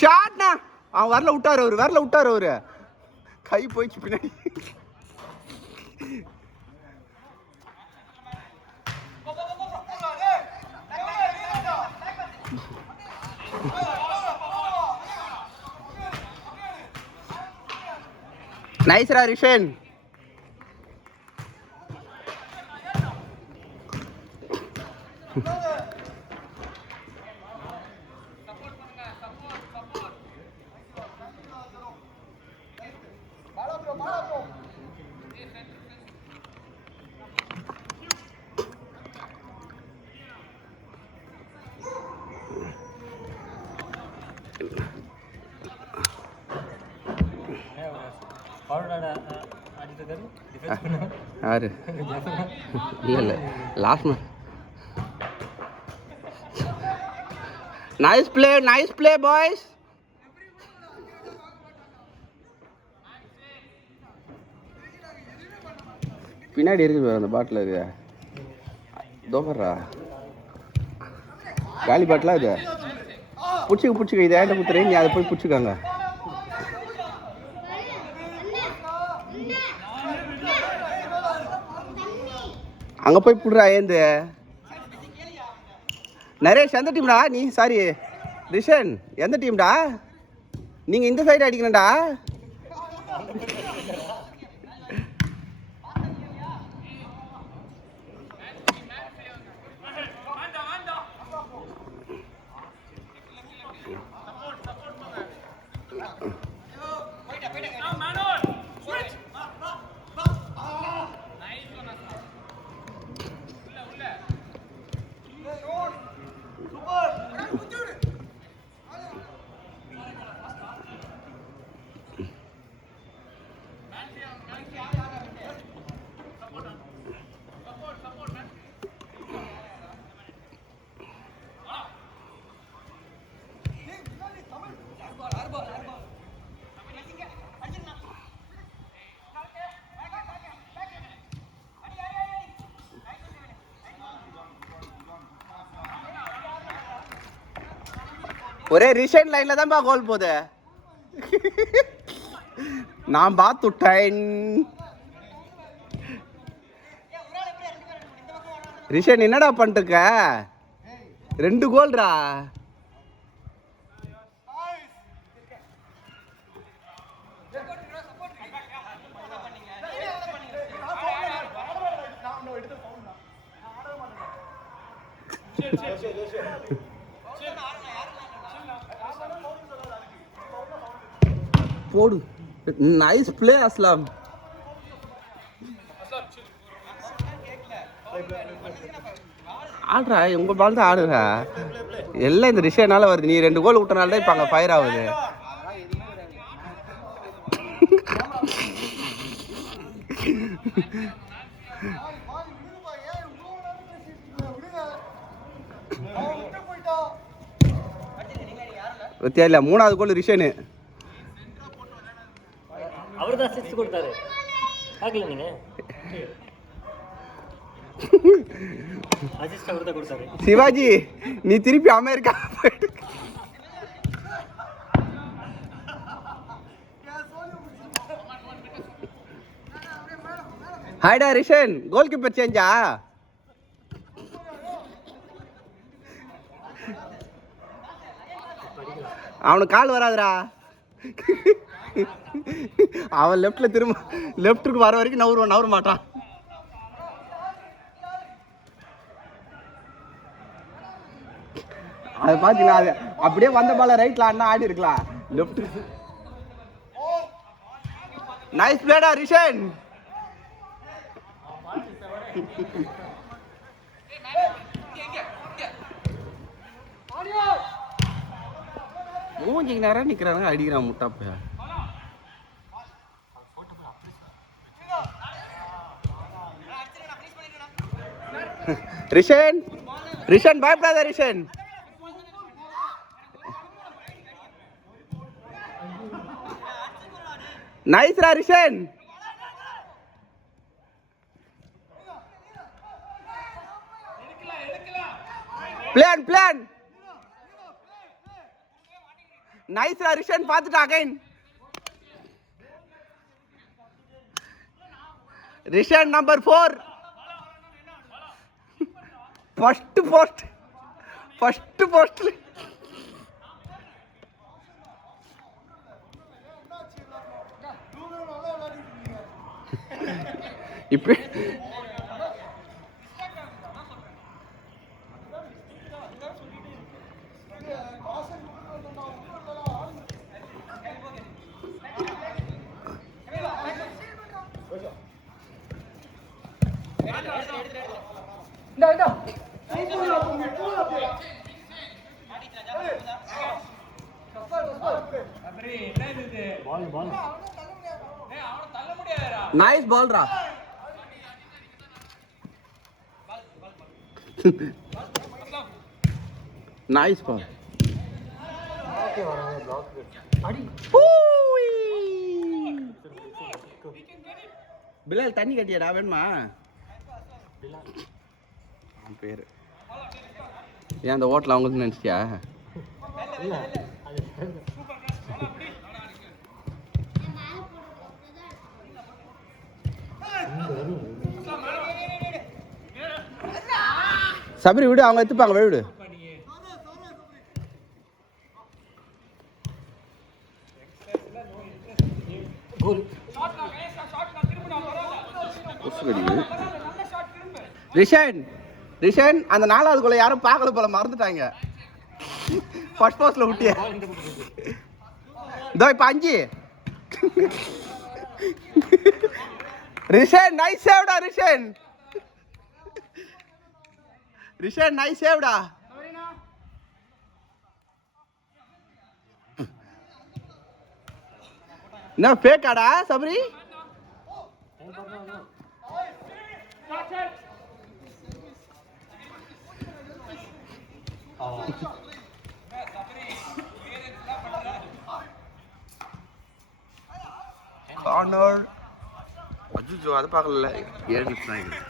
ஷாட்ண்ணா. அவன் வரல விட்டாரு அவரு கை போயிடுச்சு பின்னாடி. நைஸ்ரா ரிஷன். யாரு இல்லை last man. Nice play boys. பின்னாடி இருக்குது அந்த பாட்டில் இருக்கு தோபர்ரா காலி பாட்டிலா இது. பிடிச்சிக்க இதை ஏன்ட்ட குத்துறேன், நீ அதை போய் பிடிச்சிக்காங்க. அங்கே போய் புடுறா ஏந்து. நரேஷ் எந்த டீம்டா நீ? சாரி ரிஷன் எந்த டீம்டா? நீங்கள் இந்த சைடு அடிக்கணும்டா. ஒரே ரிஷன் லைன்ல தான்ப்பா கோல் போகுது. நான் பார்த்துட்டேன். ரிஷன் என்னடா பண்ணிருக்க? 2 கோல்ரா. போடு. நைஸ் பிளே அஸ்லாம். ஆடுறா உங்க பால் தான் ஆடுறா. எல்லாம் இந்த ரிஷனால வருது. நீ 2 கோல் விட்டனால தான் இப்ப அங்க ஃபயர் ஆகுது. இல்ல 3வது கோல் ரிஷனு. அவர்தான் அசிஸ்ட் கொடுத்தாரு. பார்க்கல நீங்க? அசிஸ்ட் அவர்தான் கொடுத்தாரு. சிவாஜி நீ திருப்பி அமெரிக்கா போயிடு. ஹாய்டா ரிஷன். கோல் கீப்பர் சேஞ்சா? அவனுக்கு கால் வராதுடா. அவன் லெஃப்ட்ல திரும்ப லெஃப்ட்டுக்கு வர வரைக்கும் நவர மாட்டான். அது பாத்தீங்களா? அது அப்படியே வந்த பால ரைட்ல ஆடினா ஆடி இருக்கலாம். லெஃப்ட். நைஸ் பிளேடா ரிஷன். மூஞ்சிக்கு நேரம் நிக்கிறாங்க அடிக்கிறான் முட்டாப்ப. ரிஷன் ரிஷன் பயப்படாத ரிஷன். நைஸ்ரா ரிஷன். பிளான் நைஸ் ரிஷன் பார்த்துட்டா அகைன். ரிஷன் நம்பர் 4. ஃபர்ஸ்ட் போஸ்ட்ல இப்ப நைஸ் பால்ரா. Nice ball. பிலால் தண்ணி கட்டியாடா வேணுமா? பேரு ஏன் அந்த ஹோட்டல் அவங்களுக்கு நினைச்சியா? சபரி விடு, அவங்க எடுத்துப்பாங்க, விடு. ரிஷன் அந்த 4வது கோலை யாரும் பார்க்கல போல, மறந்துட்டாங்க. ஃபர்ஸ்ட் போஸ்ட்ல விட்டிய. இதோ இப்ப 5. ரிஷன் நைஸ் சேவ்டா. ரிஷன் நைஸ் சேவ்டா. என்ன ஃபேக்காடா சபரி? கார்னர். அஜிஜோ அதை பார்க்கல. 7 நிமிஷம் ஆயிடுச்சு.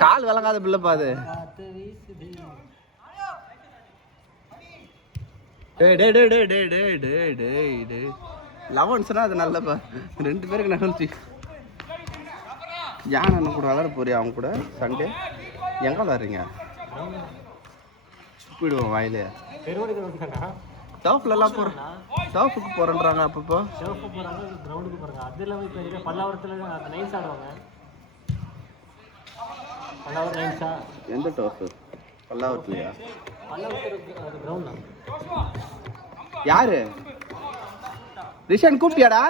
கால் விளங்காத பிள்ளைப்பா அது. லெவன்ஸ்னா அது நல்லப்பா. 2 பேருக்கு நடந்துச்சு. யானை என்ன கூட விளாட போறியா அவங்க கூட சண்டே? எங்கே விளாட்றீங்க? போயிடுவோம் வாயிலே. டர்ஃப்லாம் போகிறோம். டர்ஃபுக்கு போகிறேன்றாங்க அப்பப்போ. கிரவுண்டுக்கு போகிறாங்க. அது இல்லாமல் இப்போ பல்லாவரத்தில் நைன்ஸ் ஆடுவாங்க. பல்லாவரம் நைன்ஸா? எந்த டர்ஃபு? பல்லாவரத்துலையா? பல்லாவரத்தில் கிரவுண்ட் தான். யாரு? ரிஷன் கூப்பிட்டியாடா?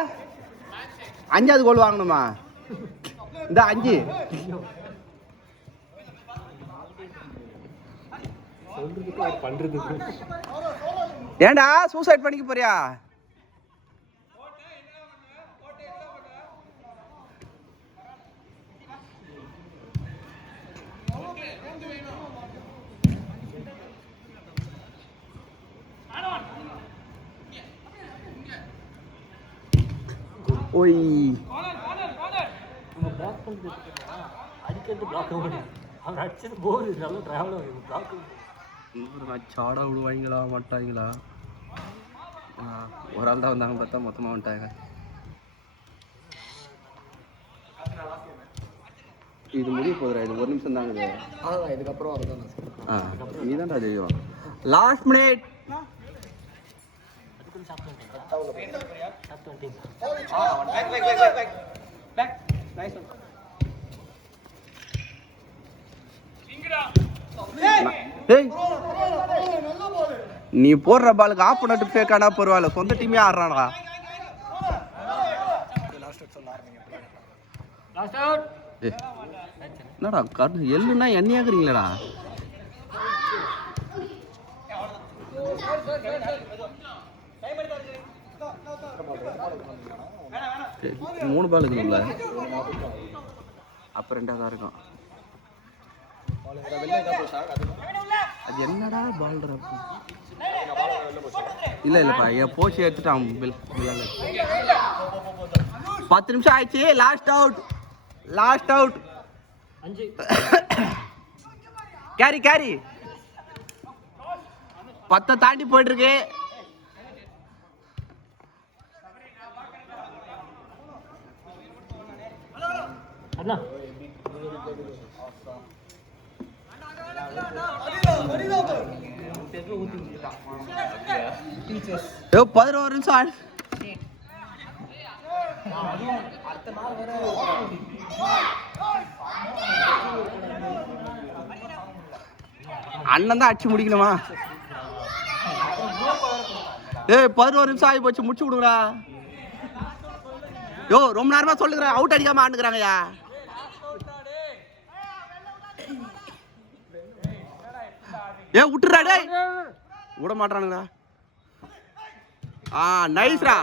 5வது கோல் வாங்கணுமா? இந்த 5 ஏண்டா சூசைட் பண்ணிக்க போறியா? ஓய் அடிக்கிறது பிளாக் ஆகும். அவர் அடிச்சது போகுது, நல்லா ட்ராவல் ஆகுது. பிளாக் சாடா விடுவாங்களா மாட்டாங்களா? ஒரு ஆள் தான் வந்தாங்க, பார்த்தா மொத்தமாக வந்துட்டாங்க. இது முடிய போதுரா, இது 1 நிமிஷம் தாங்க. இதுக்கப்புறம் அதுதான் நீ தான்டா தெரியும். Last minute. நீ போடுற பாலுக்கு ஆப்போனட் ஃபேக்கானா பரவாயில்ல, சொந்த டீமே ஆடுறானா? என்னடா கரு எள்ளுனா எண்ணியாக்குறீங்களடா? மூணு பால் இருக்குல்ல, அப்போ 2ஆவதா இருக்கும். அது என்னடா பால் இல்ல இல்லப்பா, என் போச்சு எடுத்துட்டான். 10 நிமிஷம் ஆயிடுச்சு. லாஸ்ட் அவுட் 5 கேரி 10 தாண்டி போயிட்டு இருக்கு. அண்ணா ஏ 11 நிமிஷம் ஆடு. அண்ணன் தான் அடிச்சு முடிக்கணுமா? ஏய் 11 நிமிஷம் ஆகி போச்சு, முடிச்சு விடுங்கடா. யோ ரொம்ப நேரமா சொல்லுங்க, அவுட் அடிக்காம ஆண்டுக்கிறாங்கய்யா. ஏ விட்டுறா டேய், விட மாட்டானுங்கடா. நைஸ்ரா.